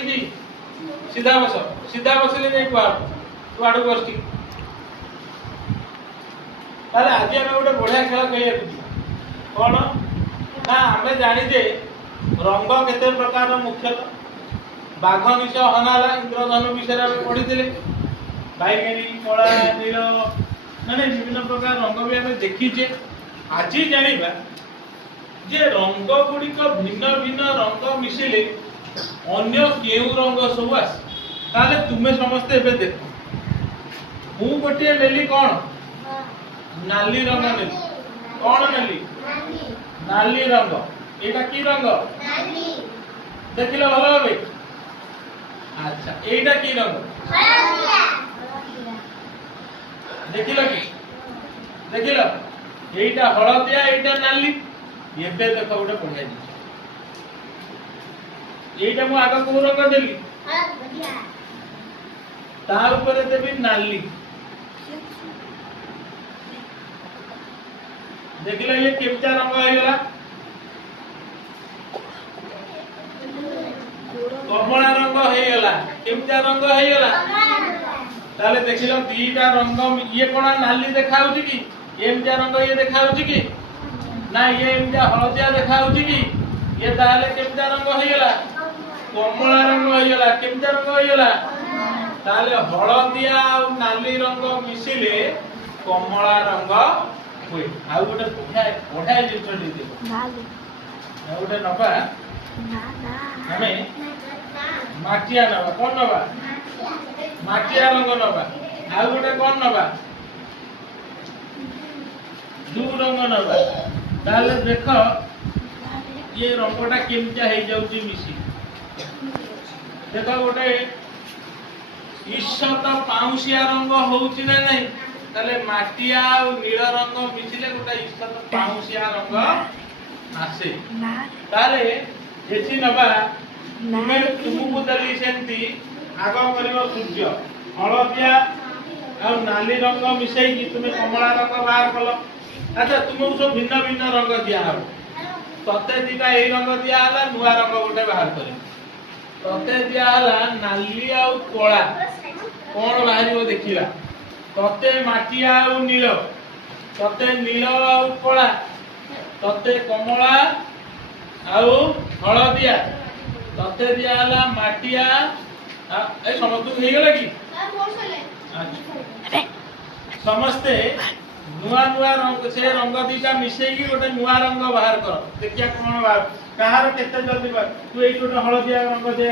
बसिकी सीधा बस सीधा बसिले नहीं कुआ तू आडू बसटी ताले आज हम गोटे बढ़िया खेल खेलिया कौन ना आमे जानी जे रंग केते प्रकार मुख्यतः बाघ विष हनाला इंद्रधनु विषय में पढ़ी बैगनी कला नील माने विभिन्न प्रकार रंग भी आम देखीचे आज जानिबा जे रंग गुड़िक भिन्न भिन्न रंग मिशिले अन्य केउ रंग सब आस ताले तुमे समस्ते एबे देखो मु गोटे नेली कौन नाली रंग नेली कौन नेली नाली रंग एटा की रंग नाली देखिलो भलो भाबे अच्छा एटा की रंग हळदिया देखिलो की देखिलो एटा हळदिया एटा नाली एबे देखो गोटे बढ़िया जिनिस एटा मु आगे को रंग देली हळदिया ता ऊपर देबी नाली देखिलो ये केमचा रंग आइला कमला रंग हेगला केमचा रंग हेगला ताले देखिलो दीटा रंग ये कोना नाली देखाउची की एमचा रंग ये देखाउची की ना ये एमचा हळदिया देखाउची की ये ताले केमचा रंग हेगला कमला रंग हेगला केमचा रंग हेगला ताले हळदिया और नाली रंग मिसिले कमला रंग होय आ गोटे बढ़िया जिनिस दे नाली आ गोटे नबा ना ना हमें माटिया नबा कोन नबा माटिया रंग नबा आ गोटे कोन नबा दू रंग नबा ताले देखो ये रंगटा केमचा हे जाउची मिसी देखो गोटे ईशत पाउसिया रंग होउची ना नहीं ताले माटिया और नील रंग मिसिले गोटे ईशत पाउसिया रंग आसे ताले एची नबा तुमे तुमको दली सेंती आग करिवो सूर्य हळदिया और नाली रंग मिसई की तुमे कमला रंग बाहर कलो अच्छा तुमको सब भिन्न भिन्न रंग दिया हो तते दिका ए रंग दिया हला नुआ रंग गोटे बाहर करे तते दिया हला नाली और कोला कोन बाहरिवो देखिला तते माटिया और नील तते नील और कोला तते कमला और हळदिया तते दिया हला माटिया ए समस्त हे गेला की समस्ते नुआ नुआ रंग से रंग दीटा मिसई की गोटे नुआ रंग बाहर कर देखिया कोन बाहर कहार केते जल्दी बाहर तू एई गोटे हळदिया रंग दे